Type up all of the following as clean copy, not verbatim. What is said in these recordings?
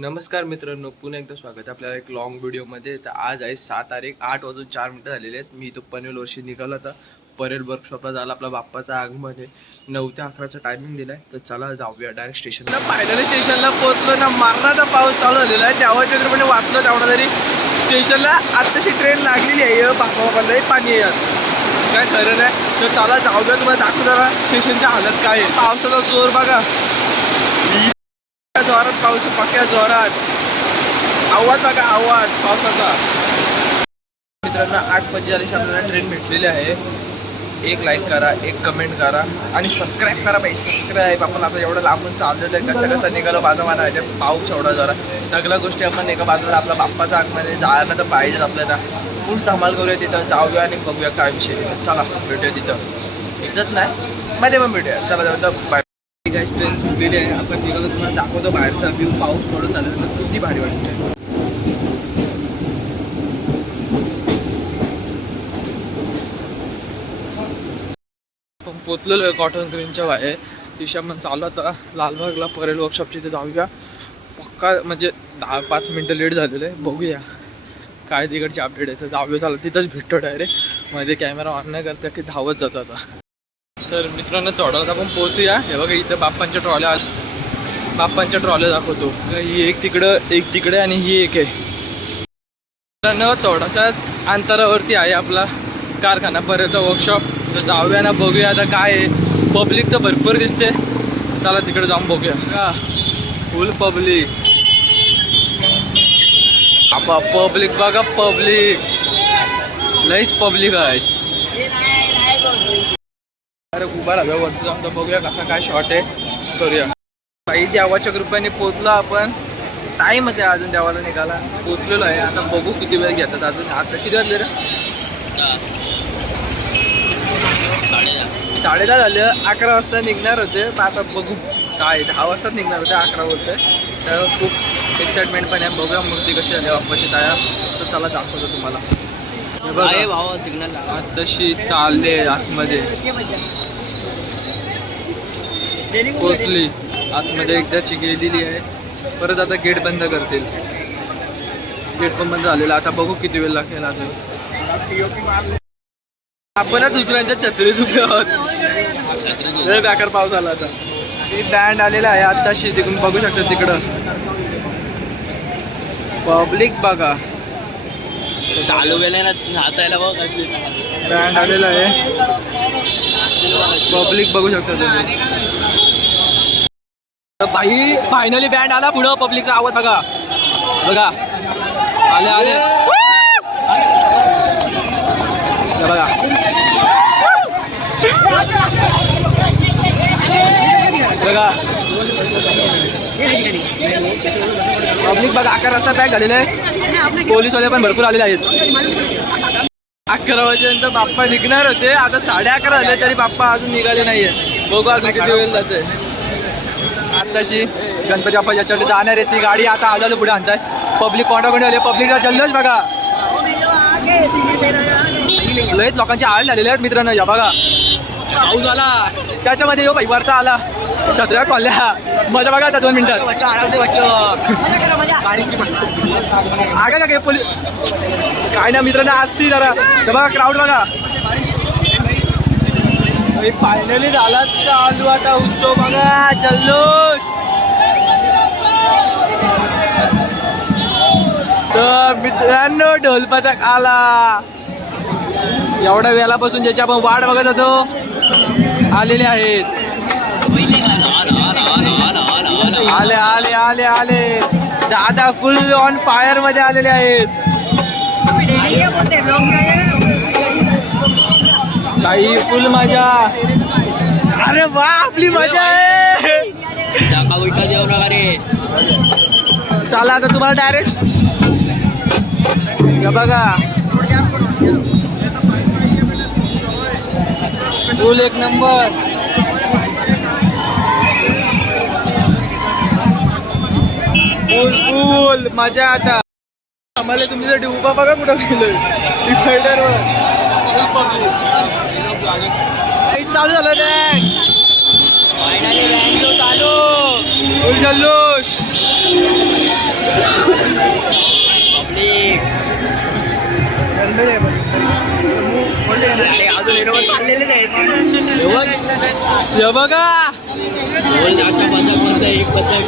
नमस्कार मित्रांनो, पुन्हा एकदा स्वागत आहे आपल्याला एक लॉंग व्हिडिओमध्ये. तर आज आहे 6 तारीख, 8:04 झालेले आहेत. मी तो पनवेल वर्षी निघाला होता. परेल वर्कशॉपला झाला आपला बाप्पाचं आगमन आहे. 9 ते 11चा टायमिंग दिलाय. तर चला जाऊया डायरेक्ट स्टेशनला. फायनली स्टेशनला पोहोचलो ना. मारणाचा पाऊस चालू झालेला आहे. त्या चित्रपणे वाचलं तेवढा तरी स्टेशनला आत्ताशी ट्रेन लागलेली आहे. बाप्पाला पाणी आहे काय खरं नाही. तर चला जाऊया, तुम्हाला दाखवू जरा स्टेशनच्या हालत काय आहे. पावसाचा जोर बघा, जोरात पाऊस, पक्या जोरात आवाज बघा, आवाज पावसाचा. मित्रांनो 8:45 आपल्याला ट्रेन भेटलेली आहे. एक लाईक करा, एक कमेंट करा आणि सबस्क्राईब करा बाई. सबस्क्राईब आपण आता एवढं लांबून चाललेलं आहे. कसं कसं निघालो बाजू मला आहे. पाऊस एवढा जोरात, सगळ्या गोष्टी आपण एका बाजूला आपला बाप्पाचा आगमन जायला तर पाहिजेच आपल्याला. फुल धमाल करूया तिथं, जाऊया आणि बघूया काय विषय. चला भेटूया तिथं. इथंच नाही मध्ये पण भेटूया. चला जाऊ तर बाय. गाईस ट्रेन सुटलेली आहे. आपण निघालो, तुम्हाला दाखवतो बाहेरचा व्ह्यू. पाऊस पडून झाल्यानंतर किती भारी वाटतंय. आपण पोचलेलो आहे कॉटन ग्रीनच्या बाहेर. दिशा पण चालू आता लालबागला परेल वर्कशॉपची. ते जाऊया पक्का, म्हणजे 10-5 मिनटं लेट झालेलं आहे. बघूया काय तिकडची अपडेट आहे. तर जाऊया, चालू तिथंच भेटतो डायरेक्ट. मध्ये कॅमेरा ऑन नाही करता की धावत जातो आता. तर मित्रांनो थोडा आपण पोहोचूया. हे बघा इथं बाप्पांच्या ट्रॉल्या दाखवतो. ही एक तिकडे आणि ही एक आहे. मित्रांनो थोडासाच अंतरावरती आहे आपला कारखाना परेलचा वर्कशॉप. तर जाऊया ना, बघूया आता काय आहे. पब्लिक तर भरपूर दिसते. चला तिकडे जाऊन बघूया. का फुल पब्लिक, पब्लिक बघा, पब्लिक लईच पब्लिक आहे. अरे उभा राहा वरती जाऊन तर बघूया कसा काय शॉट आहे. करूया बाई. देवाच्या कृपेने पोचलो आपण. टाईमच आहे अजून देवाला निघाला. पोचलेलो आहे. आता बघू किती वेळ घेतात अजून. आता किती वाजले रे? 10:30 झाले. 11 वाजता निघणार होते. आता बघू काय, 10 वाजताच निघणार होते, 11 बोलते. तर खूप एक्साइटमेंट पण आहे. बघूया मूर्ती कशी आली बाप्पाची तयार. तर चला दाखवतो तुम्हाला. तशी चालले आतमध्ये. पोचली आतमध्ये, एकदाची गेलेली आहे. परत आता गेट बंद करतील. गेट पण बंद झालेला. आता बघू किती वेळ लागेल अजून. आपण दुसऱ्यांच्या छत्रीत उभे आहोत. लय बेकार पाऊस आला. आता बँड आलेला आहे आत्ताशी. तिकडून बघू शकता तिकडं पब्लिक बघा. चालू गेले ना नाचायला. बघ बँड आलेला आहे. पब्लिक बघू शकता तुम्ही. बाई फायनली बँड आला. पुढं पब्लिकचा आवाज बघा बघा. आले आले बघा. बघा पब्लिक बघा. 11 वाजता पॅक झालेलं आहे. पोलीसवाले पण भरपूर आलेले आहेत. 11 वाजेपर्यंत बाप्पा निघणार होते. आता 11:30 झाले तरी बाप्पा अजून निघाले नाहीये. बघू अजून किती वेळ जाते. आताशी गणपती बाप्पा ज्याच्याकडे जाणार आहे ती गाडी आता आलं पुढे आणताय. पब्लिक कोंडाकोंडी आले. पब्लिकला जल्लोष बघा. लयच लोकांचे आळ झालेले आहेत मित्रांनो. या बघा पाऊस आला त्याच्यामध्ये यो वरचा आला. छत्र्या खोल्या. मजा बघा आता 2 मिनिटात. आगा काय पोलीस काय ना मित्रांनो असती जरा. बघा क्राऊड बघा. फायनली झाला चालू आता उत्सव बघा. जल्लोष. तर मित्रांनो ढोलपथक आला. एवढ्या वेळापासून ज्याची आपण वाट बघत होतो आलेले आहेत. आले आले आले आले. दादा फुल ऑन फायर मध्ये आलेले आहेत. काही फुल मजा. अरे वा आपली मजा आहे. चला आता तुम्हाला डायरेक्ट बघा फुल एक नंबर. फुल फुल मजा. आता आम्हाला तुम्ही जर उभा बघा कुठं गेलोय डिवायडरवर. चालू झालं चालू. जल्लोष. अजून हिरोवर चाललेले नाही हे बघा एक पथक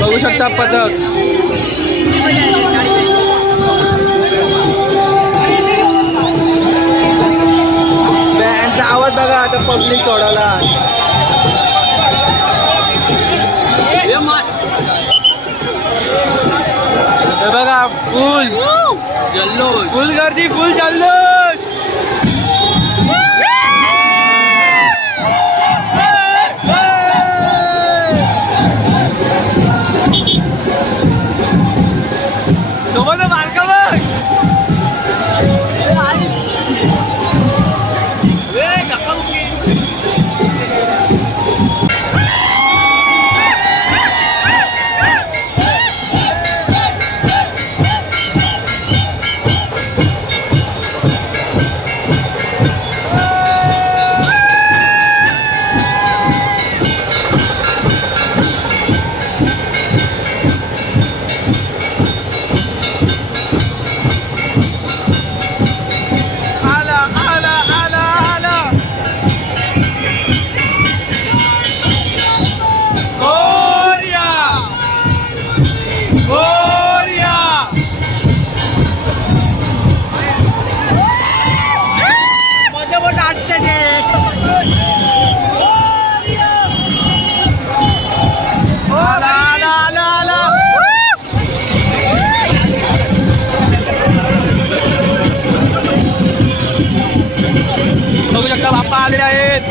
बघू शकता पथक. बँडचा आवाज बघा आता पब्लिक सोडायला. हे बघा फुल जल्लोष फुल गर्दी फुल जल्लोष. सोबत मार्का बघ. बघू शकता बाप्पा आलेले आहेत.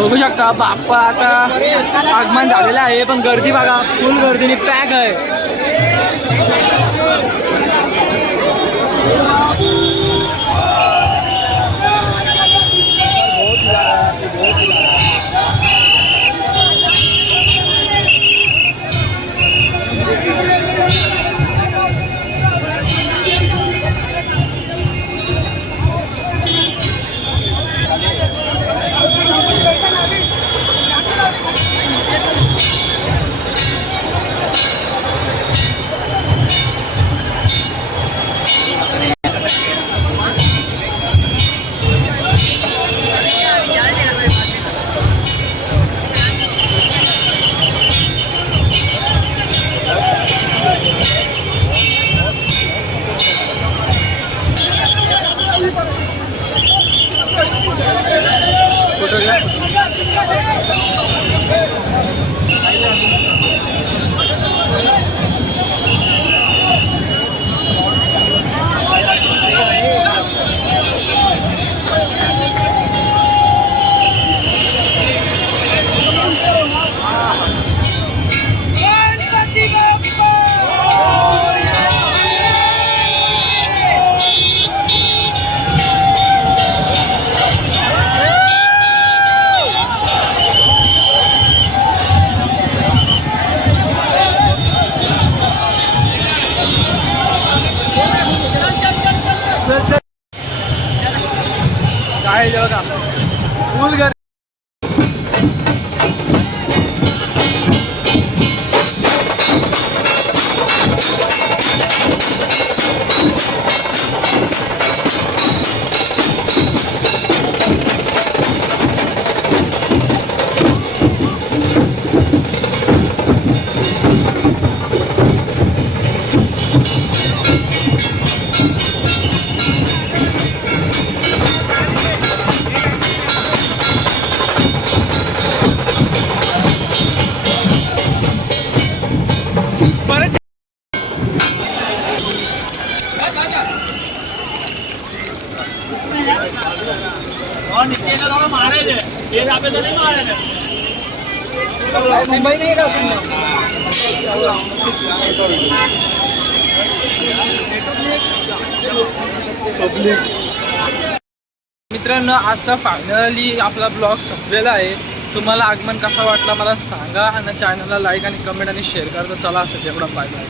बघू शकता बाप्पा आता आगमन झालेलं आहे, पण गर्दी बघा फुल गर्दीने पॅक आहे. फुल गर्दी. मुंबई नाही का मित्रांनो, आजचा फायनली आपला ब्लॉग संपलेला आहे. तुम्हाला आगमन कसा वाटला मला सांगा आणि चॅनलला लाईक आणि कमेंट आणि शेअर करा. तर चला असं तेवढा बाय बाय.